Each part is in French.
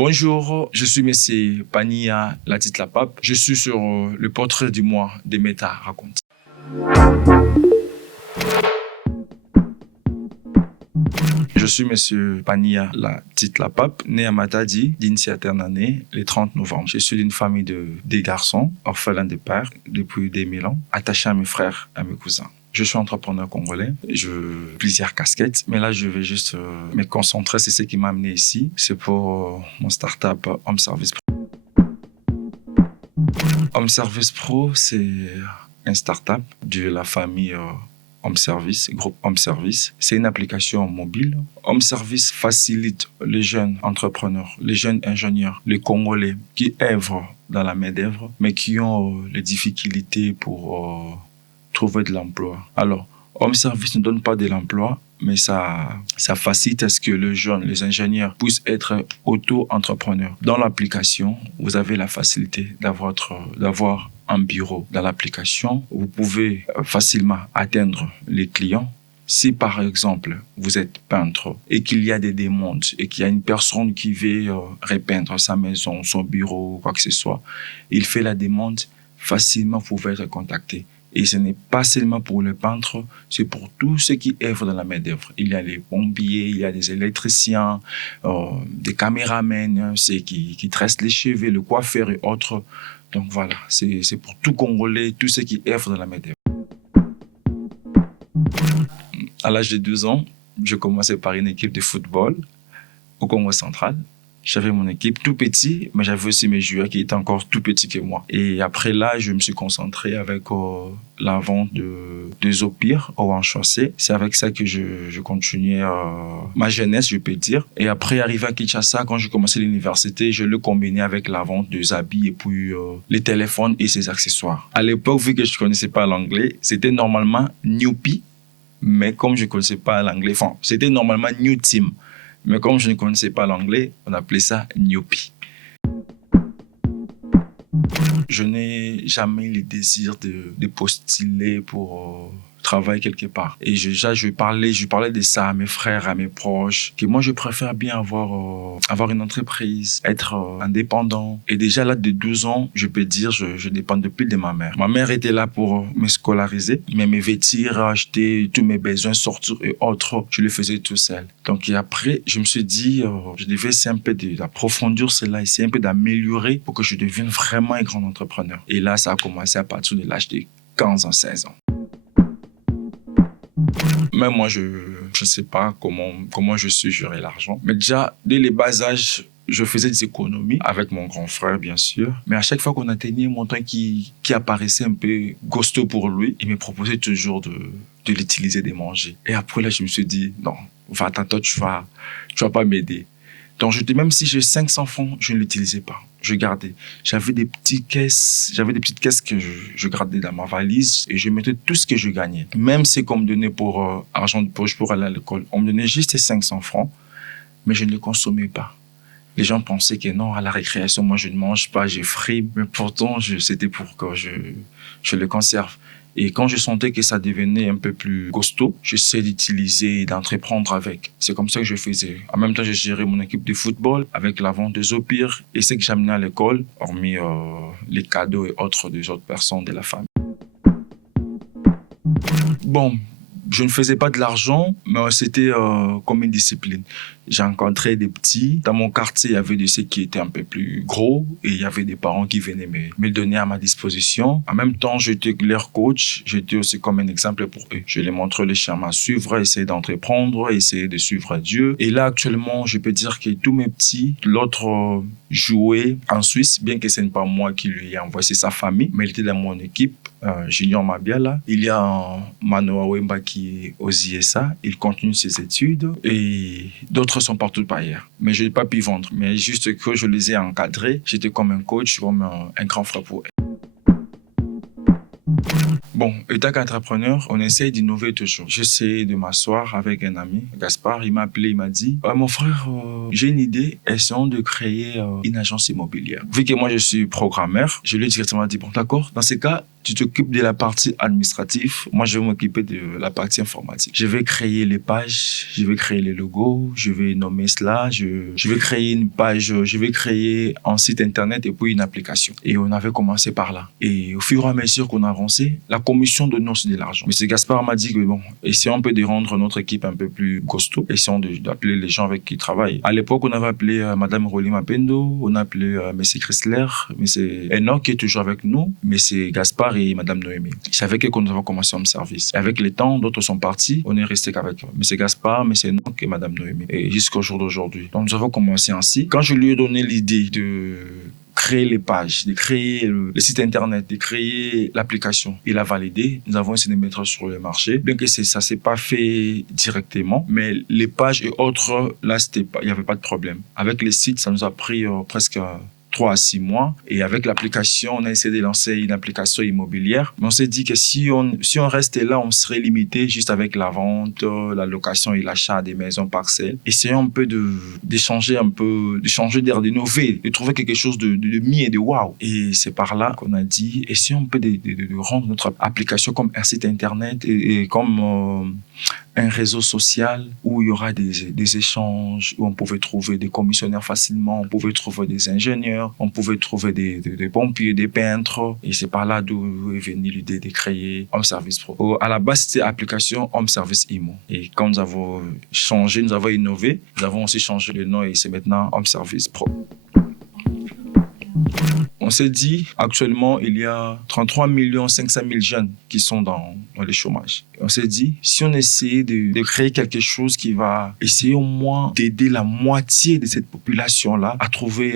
Bonjour, je suis Messie Pania Latitlapape. Je suis sur le portrait du mois de Meta Raconte. Je suis Monsieur Pania Latitlapape, né à Matadi, d'initiateur année, le 30 novembre. Je suis d'une famille de des garçons, orphelins de père depuis des 1000 ans, attaché à mes frères, à mes cousins. Je suis entrepreneur congolais, je plusieurs casquettes, mais là je vais juste me concentrer, c'est ce qui m'a amené ici. C'est pour mon startup Home Service Pro. Home Service Pro, c'est un startup de la famille Home Service, groupe Home Service. C'est une application mobile. Home Service facilite les jeunes entrepreneurs, les jeunes ingénieurs, les Congolais qui œuvrent dans la main-d'œuvre, mais qui ont les difficultés pour trouver de l'emploi. Alors, Home Service ne donne pas de l'emploi, mais ça facilite à ce que les jeunes, les ingénieurs puissent être auto-entrepreneurs. Dans l'application, vous avez la facilité d'avoir un bureau. Dans l'application, vous pouvez facilement atteindre les clients. Si par exemple, vous êtes peintre et qu'il y a des demandes et qu'il y a une personne qui veut repeindre sa maison, son bureau, quoi que ce soit, il fait la demande, facilement vous pouvez être contacté. Et ce n'est pas seulement pour les peintres, c'est pour tous ceux qui œuvrent dans la main-d'œuvre. Il y a les pompiers, il y a des électriciens, des caméramens, ceux qui tressent les cheveux, le coiffeur et autres. Donc voilà, c'est pour tout Congolais, tous ceux qui œuvrent dans la main-d'œuvre. À l'âge de 12 ans, je commençais par une équipe de football au Congo central. J'avais mon équipe tout petit, mais j'avais aussi mes joueurs qui étaient encore tout petits que moi. Et après là, je me suis concentré avec la vente de Zopir au Anchoissé. C'est avec ça que je continuais ma jeunesse, je peux dire. Et après, arrivé à Kinshasa, quand j'ai commencé l'université, je le combinais avec la vente des habits et puis les téléphones et ses accessoires. À l'époque, vu que je ne connaissais pas l'anglais, c'était normalement Newpie, mais comme je ne connaissais pas l'anglais, enfin, c'était normalement New Team. Mais comme je ne connaissais pas l'anglais, on appelait ça Newpie. Je n'ai jamais eu le désir de postuler pour travailler quelque part. Et je parlais de ça à mes frères, à mes proches, que moi je préfère bien avoir une entreprise, être indépendant. Et déjà là, de 12 ans, je peux dire, je dépendais plus de ma mère. Ma mère était là pour me scolariser, mais me vêtir, acheter tous mes besoins, sortir et autres, je le faisais tout seul. Donc et après, je me suis dit, je devais essayer un peu d'approfondir cela, essayer un peu d'améliorer pour que je devienne vraiment un grand entrepreneur. Et là, ça a commencé à partir de l'âge de 15 ans, 16 ans. Même moi, je ne sais pas comment je suis géré l'argent. Mais déjà, dès les bas âges, je faisais des économies avec mon grand frère, bien sûr. Mais à chaque fois qu'on atteignait un montant qui apparaissait un peu costaud pour lui, il me proposait toujours de l'utiliser, de manger. Et après, là, je me suis dit, non, va, toi, tu vas pas m'aider. Donc, même si j'ai 500 francs, je ne l'utilisais pas. Je gardais. J'avais des petites caisses que je gardais dans ma valise et je mettais tout ce que je gagnais. Même ce qu'on me donnait pour argent de poche pour aller à l'école, on me donnait juste 500 francs, mais je ne les consommais pas. Les gens pensaient que non, à la récréation, moi, je ne mange pas, j'ai frime. Mais pourtant, c'était pour que je le conserve. Et quand je sentais que ça devenait un peu plus costaud, j'essayais d'utiliser et d'entreprendre avec. C'est comme ça que je faisais. En même temps, je gérais mon équipe de football avec la vente de Zopir et ce que j'amenais à l'école, hormis les cadeaux et autres des autres personnes de la famille. Bon, je ne faisais pas de l'argent, mais c'était comme une discipline. J'ai rencontré des petits. Dans mon quartier, il y avait de ceux qui étaient un peu plus gros et il y avait des parents qui venaient me donner à ma disposition. En même temps, j'étais leur coach. J'étais aussi comme un exemple pour eux. Je les montrais les chemins à suivre, essayer d'entreprendre, essayer de suivre Dieu. Et là, actuellement, je peux dire que tous mes petits, l'autre jouait en Suisse, bien que ce n'est pas moi qui lui ai envoyé, c'est sa famille, mais il était dans mon équipe. Junior Mabiala. Il y a Manoa Wemba qui est aux ISA. Il continue ses études et d'autres sont partout par ailleurs. Mais je n'ai pas pu vendre. Mais juste que je les ai encadrés. J'étais comme un coach, comme un grand frère pour eux. Bon, étant qu'entrepreneur, on essaye d'innover toujours. J'essaie de m'asseoir avec un ami, Gaspard, il m'a appelé, il m'a dit mon frère, j'ai une idée, essayons de créer une agence immobilière. Vu que moi je suis programmeur, je lui ai directement dit bon d'accord, dans ce cas, tu t'occupes de la partie administrative. Moi, je vais m'occuper de la partie informatique. Je vais créer les pages, je vais créer les logos, je vais nommer cela, je vais créer une page, je vais créer un site internet et puis une application. Et on avait commencé par là. Et au fur et à mesure qu'on avançait, la commission donnait aussi de l'argent. Monsieur Gaspard m'a dit que bon, essayons un peu de rendre notre équipe un peu plus costaud, essayons d'appeler les gens avec qui ils travaillent. À l'époque, on avait appelé Madame Rolly Mapendo, on a appelé Monsieur Chrysler, Monsieur Enoch qui est toujours avec nous, Monsieur Gaspard et Madame Noémie. C'est avec eux qu'on avait commencé Home Service. Et avec le temps, d'autres sont partis, on est resté qu'avec Monsieur Gaspard, Monsieur Enoch et Madame Noémie. Et jusqu'au jour d'aujourd'hui. Donc nous avons commencé ainsi. Quand je lui ai donné l'idée de créer les pages, de créer le site internet, de créer l'application, il a validé. Nous avons essayé de mettre sur le marché. Bien que ça s'est pas fait directement, mais les pages et autres, là, il n'y avait pas de problème. Avec les sites, ça nous a pris presque 3 à 6 mois. Et avec l'application, on a essayé de lancer une application immobilière. Mais on s'est dit que si on restait là, on serait limité juste avec la vente, la location et l'achat des maisons parcelles. Essayons un peu d'échanger un peu, de changer d'air, d'innover, de trouver quelque chose de mieux et de waouh. Et c'est par là qu'on a dit, essayons un peu de rendre notre application comme un site internet et comme un réseau social où il y aura des échanges, où on pouvait trouver des commissionnaires facilement, on pouvait trouver des ingénieurs, on pouvait trouver des pompiers, des peintres. Et c'est par là d'où est venue l'idée de créer Home Service Pro. À la base, c'était application Home Service Immo. Et quand nous avons changé, nous avons innové, nous avons aussi changé le nom et c'est maintenant Home Service Pro. On s'est dit, actuellement, il y a 33 500 000 jeunes qui sont dans le chômage. On s'est dit, si on essayait de créer quelque chose qui va essayer au moins d'aider la moitié de cette population-là à trouver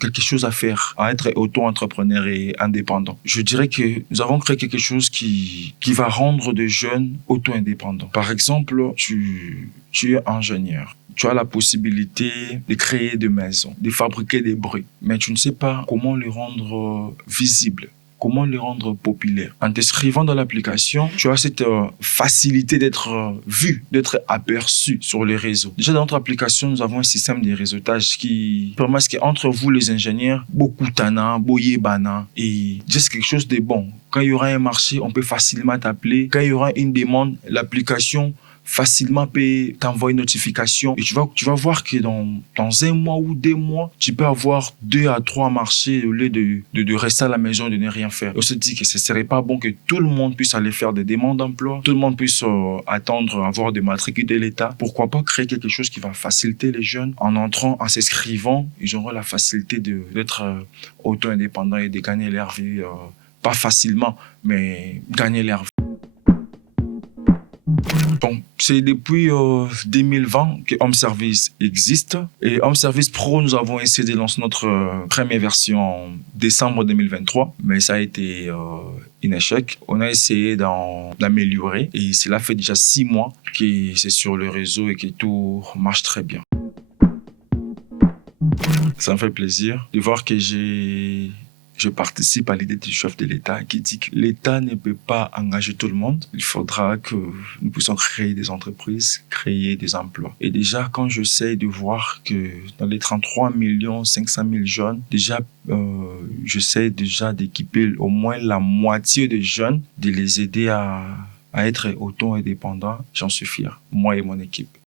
quelque chose à faire, à être auto-entrepreneur et indépendant. Je dirais que nous avons créé quelque chose qui va rendre des jeunes auto-indépendants. Par exemple, tu es ingénieur. Tu as la possibilité de créer des maisons, de fabriquer des bruits, mais tu ne sais pas comment les rendre visibles. Comment les rendre populaires. En t'inscrivant dans l'application, tu as cette facilité d'être vu, d'être aperçu sur les réseaux. Déjà, dans notre application, nous avons un système de réseautage qui permet qu'entre vous, les ingénieurs, beaucoup tana, boye bana, et juste quelque chose de bon. Quand il y aura un marché, on peut facilement t'appeler. Quand il y aura une demande, l'application facilement peut t'envoyer une notification et tu vas voir que dans 1 mois ou 2 mois, tu peux avoir 2 à 3 marchés au lieu de rester à la maison et de ne rien faire. On se dit que ce serait pas bon que tout le monde puisse aller faire des demandes d'emploi, tout le monde puisse attendre avoir des matricules de l'État. Pourquoi pas créer quelque chose qui va faciliter les jeunes en entrant, en s'inscrivant, ils auront la facilité d'être auto-indépendants et de gagner leur vie, pas facilement, mais gagner leur vie. Bon, c'est depuis 2020 que Home Service existe. Et Home Service Pro, nous avons essayé de lancer notre première version en décembre 2023, mais ça a été un échec. On a essayé d'améliorer et cela fait déjà 6 mois que c'est sur le réseau et que tout marche très bien. Ça me fait plaisir de voir que je participe à l'idée du chef de l'État qui dit que l'État ne peut pas engager tout le monde. Il faudra que nous puissions créer des entreprises, créer des emplois. Et déjà, quand j'essaie de voir que dans les 33 500 000 jeunes, déjà, j'essaie déjà d'équiper au moins la moitié des jeunes, de les aider à être auto-indépendants, j'en suis fier, moi et mon équipe.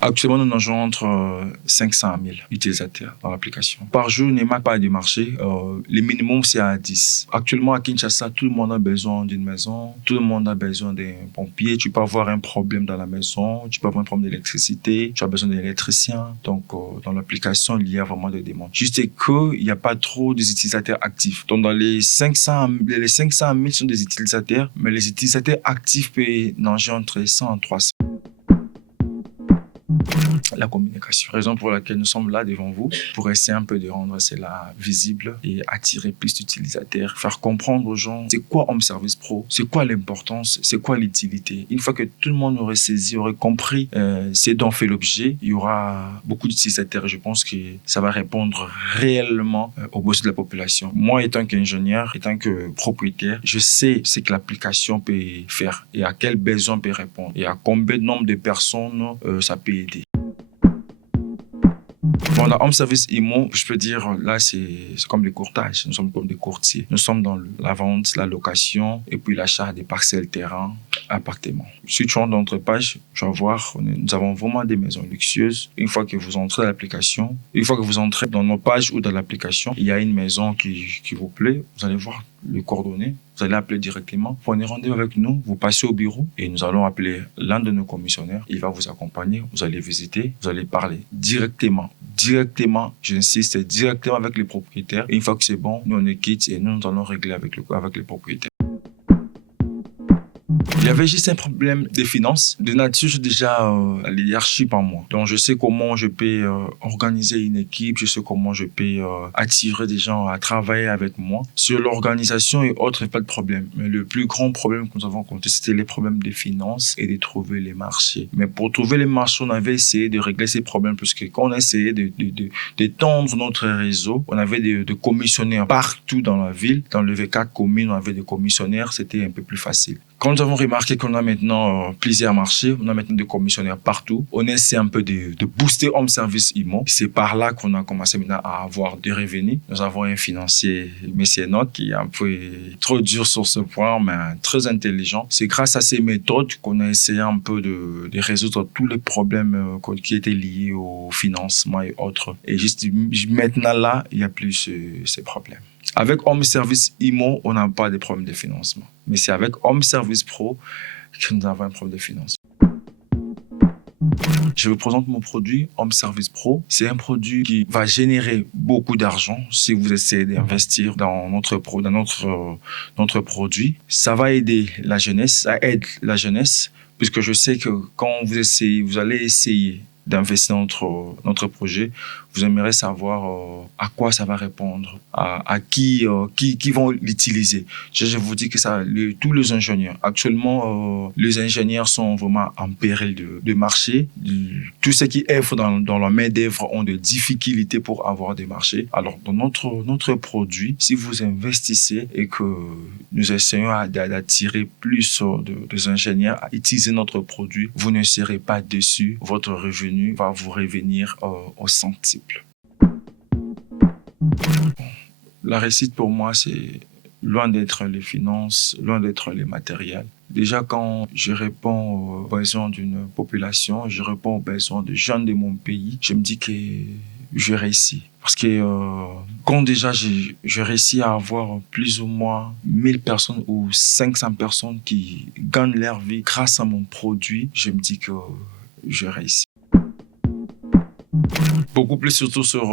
Actuellement, nous nageons entre 500 000 utilisateurs dans l'application. Par jour, ne manque pas de marché. Le minimum, c'est à 10. Actuellement, à Kinshasa, tout le monde a besoin d'une maison. Tout le monde a besoin d'un pompier. Tu peux avoir un problème dans la maison. Tu peux avoir un problème d'électricité. Tu as besoin d'un électricien. Donc, dans l'application, il y a vraiment des demandes. Juste qu'il n'y a pas trop d'utilisateurs actifs. Donc, dans les 500 000 sont des utilisateurs, mais les utilisateurs actifs peuvent nager entre 100 et 300. La communication. Raison pour laquelle nous sommes là devant vous, pour essayer un peu de rendre cela visible et attirer plus d'utilisateurs, faire comprendre aux gens c'est quoi Home Service Pro, c'est quoi l'importance, c'est quoi l'utilité. Une fois que tout le monde aurait saisi, aurait compris ce dont fait l'objet, il y aura beaucoup d'utilisateurs et je pense que ça va répondre réellement aux besoins de la population. Moi, étant qu'ingénieur, étant que propriétaire, je sais ce que l'application peut faire et à quel besoin peut répondre et à combien de nombre de personnes ça peut aider. Bon, la Home Service IMO, je peux dire, là, c'est comme des courtages. Nous sommes comme des courtiers. Nous sommes dans la vente, la location et puis l'achat des parcelles, terrains, appartements. Si tu rentres dans notre page, tu vas voir, nous avons vraiment des maisons luxueuses. Une fois que vous entrez dans l'application, une fois que vous entrez dans nos pages ou dans l'application, il y a une maison qui vous plaît. Vous allez voir les coordonnées. Vous allez appeler directement. Prenez rendez-vous avec nous. Vous passez au bureau et nous allons appeler l'un de nos commissionnaires. Il va vous accompagner. Vous allez visiter. Vous allez parler directement, j'insiste, directement avec les propriétaires. Et une fois que c'est bon, nous on est quitte et nous allons régler avec les propriétaires. Il y avait juste un problème de finances, de nature déjà leadership en moi. Donc je sais comment je peux organiser une équipe, je sais comment je peux attirer des gens à travailler avec moi. Sur l'organisation et autres, il n'y a pas de problème. Mais le plus grand problème que nous avons rencontré, c'était les problèmes de finances et de trouver les marchés. Mais pour trouver les marchés, on avait essayé de régler ces problèmes parce que quand on essayait d'étendre notre réseau, on avait de commissionnaires partout dans la ville. Dans le V4 commune, on avait des commissionnaires, c'était un peu plus facile. Quand nous avons remarqué qu'on a maintenant plusieurs marchés, on a maintenant des commissionnaires partout, on essaie un peu de booster Home Service IMO. C'est par là qu'on a commencé maintenant à avoir des revenus. Nous avons un financier, mécénate, qui est un peu trop dur sur ce point, mais très intelligent. C'est grâce à ces méthodes qu'on a essayé un peu de résoudre tous les problèmes qui étaient liés au financement et autres. Et juste maintenant là, il n'y a plus ces problèmes. Avec Home Service IMO, on n'a pas de problème de financement. Mais c'est avec Home Service Pro que nous avons un problème de financement. Je vous présente mon produit Home Service Pro. C'est un produit qui va générer beaucoup d'argent si vous essayez d'investir dans notre produit. Ça va aider la jeunesse, ça aide la jeunesse, puisque je sais que quand vous allez essayer d'investir dans notre projet, vous aimeriez savoir à quoi ça va répondre, à qui vont l'utiliser. Je vous dis que tous les ingénieurs, actuellement, les ingénieurs sont vraiment en péril de marché. Tous ceux qui œuvrent dans la main-d'œuvre ont des difficultés pour avoir des marchés. Alors, dans notre produit, si vous investissez et que nous essayons d'attirer plus de ingénieurs à utiliser notre produit, vous ne serez pas déçus. Votre revenu va vous revenir au centuple. La réussite pour moi, c'est loin d'être les finances, loin d'être les matériels. Déjà, quand je réponds aux besoins d'une population, je réponds aux besoins des jeunes de mon pays, je me dis que je réussis. Parce que quand déjà je réussis à avoir plus ou moins 1000 personnes ou 500 personnes qui gagnent leur vie grâce à mon produit, je me dis que je réussis. Beaucoup plus surtout sur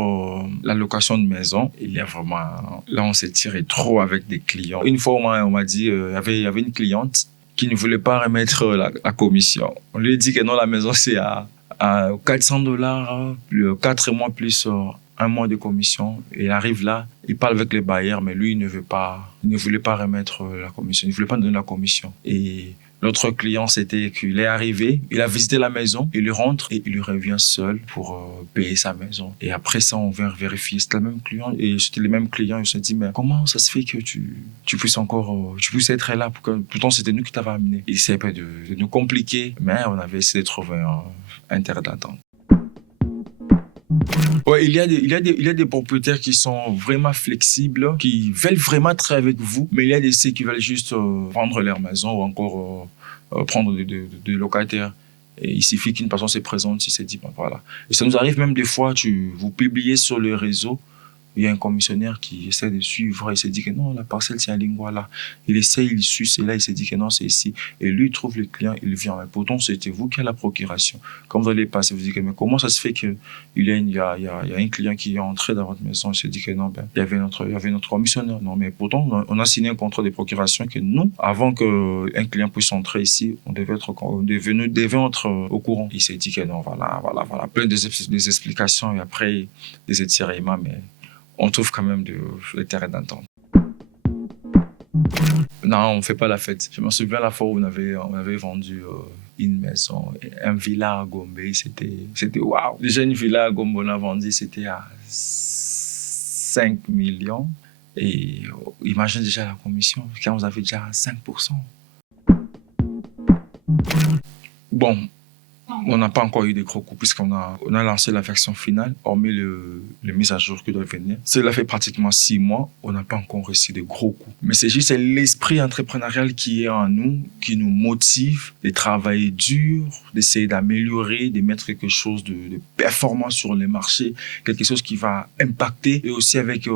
la location de maison. Il y a vraiment... Là, on s'est tiré trop avec des clients. Une fois, on m'a dit, il y avait une cliente qui ne voulait pas remettre la commission. On lui a dit que non, la maison, c'est à $400, 4 mois plus un mois de commission. Et il arrive là, il parle avec les bailleurs, mais lui, il ne voulait pas remettre la commission. Il ne voulait pas donner la commission. Et l'autre client, c'était qu'il est arrivé, il a visité la maison, il rentre et il revient seul pour payer sa maison. Et après ça, on vient vérifier. C'était le même client et c'était les mêmes clients. Ils se dit, mais comment ça se fait que tu puisses être là pourtant c'était nous qui t'avons amené. Il essaie de nous compliquer, mais on avait essayé de trouver un terrain d'entente. Ouais, il y a des propriétaires qui sont vraiment flexibles, qui veulent vraiment travailler avec vous, mais il y a des ceux qui veulent juste vendre leur maison ou encore prendre des locataires. Et il suffit qu'une personne se présente, il se dit, ben voilà. Et ça nous arrive même des fois, vous publiez sur le réseau, il y a un commissionnaire qui essaie de suivre, il se dit que non, la parcelle c'est à Lingouala. Il essaie, il suce, et là il se dit que non, c'est ici. Et lui, il trouve le client, il vient. Mais pourtant, c'était vous qui avez la procuration. Quand vous allez passer, vous dites que mais comment ça se fait qu'il y a un client qui est entré dans votre maison, il se dit que non, il y avait notre commissionnaire. Non, mais pourtant, on a signé un contrat de procuration que nous, avant qu'un client puisse entrer ici, on devait être au courant. Il s'est dit que non, voilà. Plein des explications et après des étirements, mais on trouve quand même des terrains d'entente. Non, on ne fait pas la fête. Je me souviens la fois où on avait vendu une maison, un villa à Gombe. C'était waouh. Déjà, une villa à Gombe, on a vendu, c'était à 5 millions. Et imagine déjà la commission, quand vous avez déjà 5%. Bon, On n'a pas encore eu de gros coups on a lancé la version finale, hormis les mises à jour qui doivent venir. Cela fait pratiquement 6 mois, on n'a pas encore reçu de gros coups. Mais c'est juste l'esprit entrepreneurial qui est en nous, qui nous motive de travailler dur, d'essayer d'améliorer, de mettre quelque chose de performant sur les marchés, quelque chose qui va impacter, et aussi avec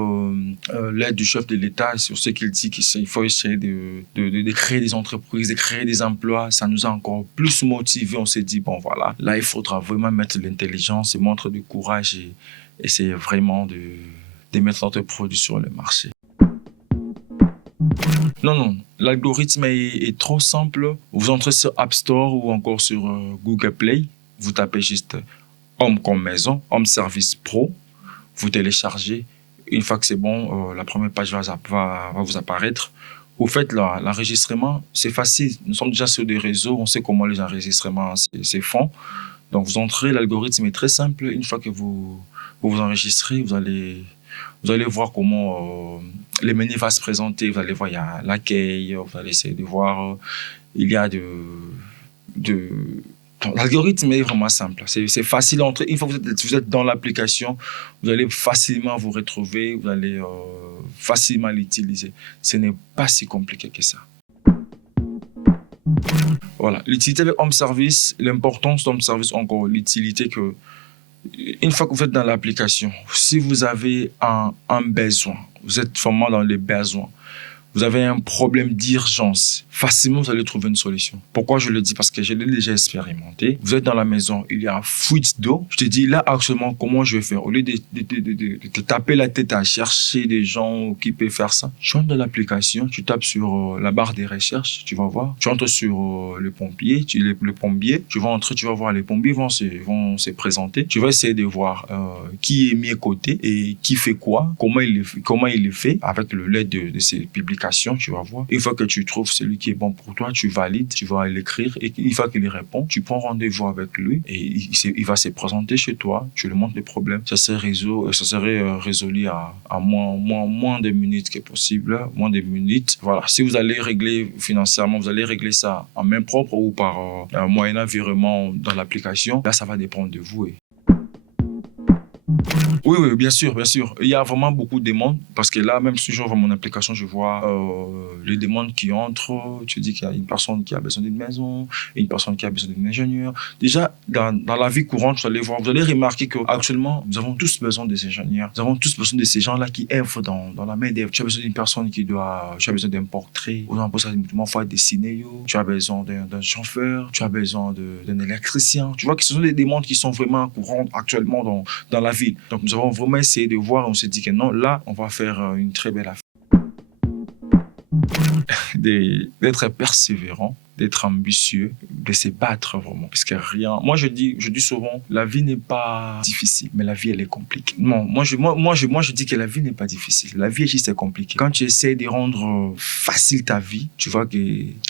l'aide du chef de l'État sur ce qu'il dit qu'il faut essayer de créer des entreprises, de créer des emplois. Ça nous a encore plus motivés. On s'est dit, bon voilà, là il faudra vraiment mettre de l'intelligence et montrer du courage et essayer vraiment de mettre notre produit sur le marché. Non, l'algorithme est trop simple. Vous entrez sur App Store ou encore sur Google Play, vous tapez juste Home comme maison, Home Service Pro, vous téléchargez. Une fois que c'est bon, la première page va vous apparaître. Vous faites l'enregistrement, c'est facile. Nous sommes déjà sur des réseaux, on sait comment les enregistrements se font. Donc vous entrez, l'algorithme est très simple. Une fois que vous enregistrez, vous allez voir comment les menus vont se présenter. Vous allez voir, il y a l'accueil, vous allez essayer de voir, il y a l'algorithme est vraiment simple. C'est facile à entrer. Une fois que vous êtes dans l'application, vous allez facilement vous retrouver, vous allez facilement l'utiliser. Ce n'est pas si compliqué que ça. Voilà. L'utilité avec Home Service, l'importance d'Home Service, encore l'utilité que, une fois que vous êtes dans l'application, si vous avez un besoin, vous êtes vraiment dans les besoins, vous avez un problème d'urgence, facilement vous allez trouver une solution. Pourquoi je le dis? Parce que je l'ai déjà expérimenté. Vous êtes dans la maison, il y a fuite d'eau. Je te dis là actuellement comment je vais faire. Au lieu de te taper la tête à chercher des gens qui peuvent faire ça, tu entres dans l'application, tu tapes sur la barre des recherches, tu vas voir. Tu entres sur le pompier, le plombier, tu vas entrer, tu vas voir les pompiers vont se présenter. Tu vas essayer de voir qui est mis à côté et qui fait quoi, comment il le fait avec l'aide de ces publications. Tu vas voir. Une fois que tu trouves celui qui est bon pour toi, tu valides, tu vas l'écrire et une fois qu'il répond, tu prends rendez-vous avec lui et il va se présenter chez toi. Tu lui montres les problèmes. Ça serait résolu à moins de minutes que possible, moins de minutes. Voilà. Si vous allez régler financièrement, vous allez régler ça en main propre ou par moyennant virement dans l'application. Là, ça va dépendre de vous. Oui, bien sûr, bien sûr. Il y a vraiment beaucoup de demandes parce que là, même si j'ouvre mon application, je vois les demandes qui entrent. Tu dis qu'il y a une personne qui a besoin d'une maison, une personne qui a besoin d'un ingénieur. Déjà, dans la vie courante, vous allez remarquer qu'actuellement, nous avons tous besoin des ingénieurs. Nous avons tous besoin de ces gens-là qui œuvrent dans la main d'œuvre. Tu as besoin d'une personne tu as besoin d'un portrait, ou d'un poste à dessiner. Tu as besoin d'un chauffeur, tu as besoin d'un électricien. Tu vois que ce sont des demandes qui sont vraiment courantes actuellement dans la ville. Donc, nous avons vraiment essayé de voir, on s'est dit que non, là, on va faire une très belle affaire. D'être persévérant, d'être ambitieux, de se battre vraiment. Parce que moi je dis souvent, la vie n'est pas difficile, mais la vie elle est compliquée. Non, moi je dis que la vie n'est pas difficile, la vie est juste compliquée. Quand tu essaies de rendre facile ta vie, tu vois que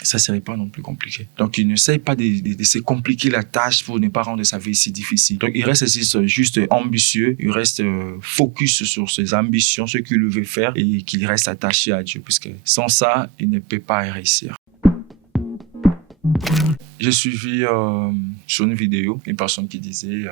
ça serait pas non plus compliqué. Donc il n'essaye pas de se compliquer la tâche pour ne pas rendre sa vie si difficile. Donc il reste juste ambitieux, il reste focus sur ses ambitions, ce qu'il veut faire et qu'il reste attaché à Dieu, puisque sans ça, il ne peut pas réussir. J'ai suivi sur une vidéo une personne qui disait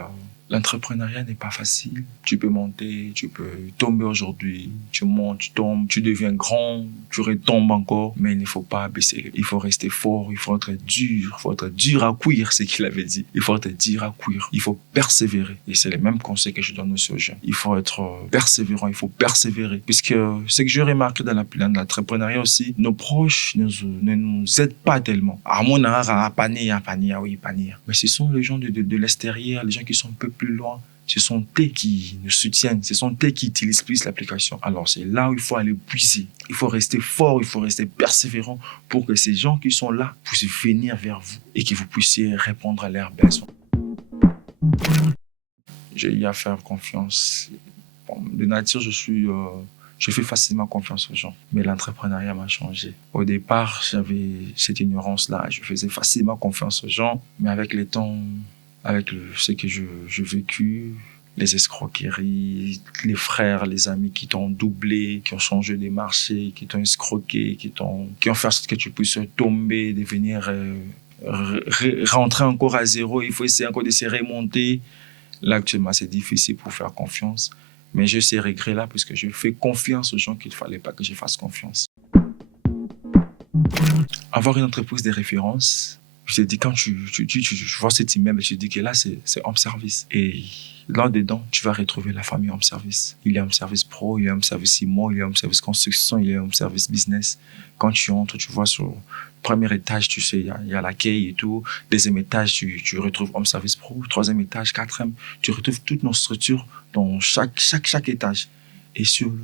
l'entrepreneuriat n'est pas facile. Tu peux monter, tu peux tomber aujourd'hui, tu montes, tu tombes, tu deviens grand, tu retombes encore, mais il ne faut pas baisser. Il faut rester fort, il faut être dur à cuire, c'est ce qu'il avait dit. Il faut être dur à cuire, il faut persévérer. Et c'est les mêmes conseils que je donne aussi aux jeunes. Il faut être persévérant, il faut persévérer. Puisque ce que j'ai remarqué dans l'entrepreneuriat aussi, nos proches ne nous aident pas tellement. À mon avis, à panier. Mais ce sont les gens de l'extérieur, les gens qui sont un peu plus loin. Ce sont eux qui nous soutiennent, ce sont eux qui utilisent plus l'application. Alors c'est là où il faut aller puiser. Il faut rester fort, il faut rester persévérant pour que ces gens qui sont là puissent venir vers vous et que vous puissiez répondre à leurs besoins. J'ai eu à faire confiance. Bon, de nature, je fais facilement confiance aux gens, mais l'entrepreneuriat m'a changé. Au départ, j'avais cette ignorance-là. Je faisais facilement confiance aux gens, mais avec le temps, avec ce que j'ai vécu, les escroqueries, les frères, les amis qui t'ont doublé, qui ont changé des marchés, qui t'ont escroqué, qui ont fait en sorte que tu puisses tomber, devenir rentrer encore à zéro, il faut essayer encore de se remonter. Là, actuellement, c'est difficile pour faire confiance. Mais j'ai ces regrets-là parce que je fais confiance aux gens qu'il ne fallait pas que je fasse confiance. Avoir une entreprise de référence, je te dis, quand tu vois cet immeuble, tu te dis que là, c'est Home Service. Et là-dedans, tu vas retrouver la famille Home Service. Il y a Home Service Pro, il y a Home Service Immo, il y a Home Service Construction, il y a Home Service Business. Quand tu entres, tu vois sur le premier étage, tu sais, il y a l'accueil et tout. Deuxième étage, tu retrouves Home Service Pro. Troisième étage, quatrième, tu retrouves toutes nos structures dans chaque étage. Et sur le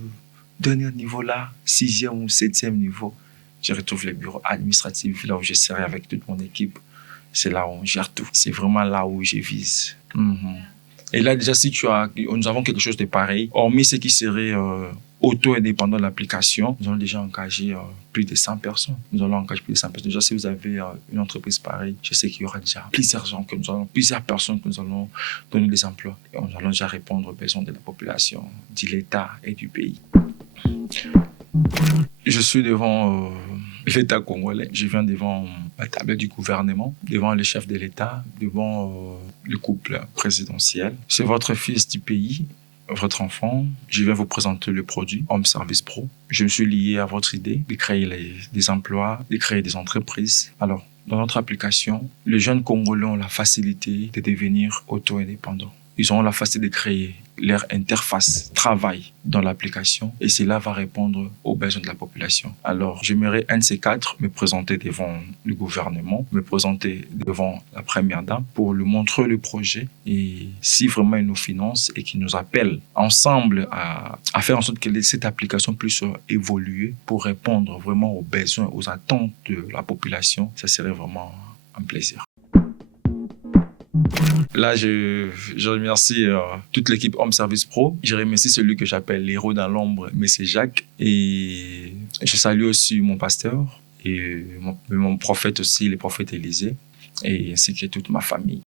dernier niveau là, sixième ou septième niveau, je retrouve les bureaux administratifs, là où je serai avec toute mon équipe. C'est là où on gère tout. C'est vraiment là où je vise. Et là, déjà, si nous avons quelque chose de pareil, hormis ce qui serait auto-indépendant de l'application, nous allons déjà engager plus de 100 personnes. Nous allons engager plus de 100 personnes. Déjà, si vous avez une entreprise pareille, je sais qu'il y aura déjà plusieurs personnes que nous allons donner des emplois. Et nous allons déjà répondre aux besoins de la population, de l'État et du pays. Je suis devant l'État congolais. Je viens devant la table du gouvernement, devant le chef de l'État, devant le couple présidentiel. C'est votre fils du pays, votre enfant. Je viens vous présenter le produit Home Service Pro. Je me suis lié à votre idée de créer des emplois, de créer des entreprises. Alors, dans notre application, les jeunes Congolais ont la facilité de devenir auto-indépendants. Ils auront la facilité de créer leur interface travail dans l'application et cela va répondre aux besoins de la population. Alors, j'aimerais un de ces quatre me présenter devant le gouvernement, me présenter devant la première dame pour lui montrer le projet et si vraiment il nous finance et qu'il nous appelle ensemble à faire en sorte que cette application puisse évoluer pour répondre vraiment aux besoins, aux attentes de la population, ça serait vraiment un plaisir. Là, je remercie toute l'équipe Home Service Pro. Je remercie celui que j'appelle l'héros dans l'ombre, mais c'est Jacques. Et je salue aussi mon pasteur et mon prophète aussi, le prophète Élisée, et ainsi que toute ma famille.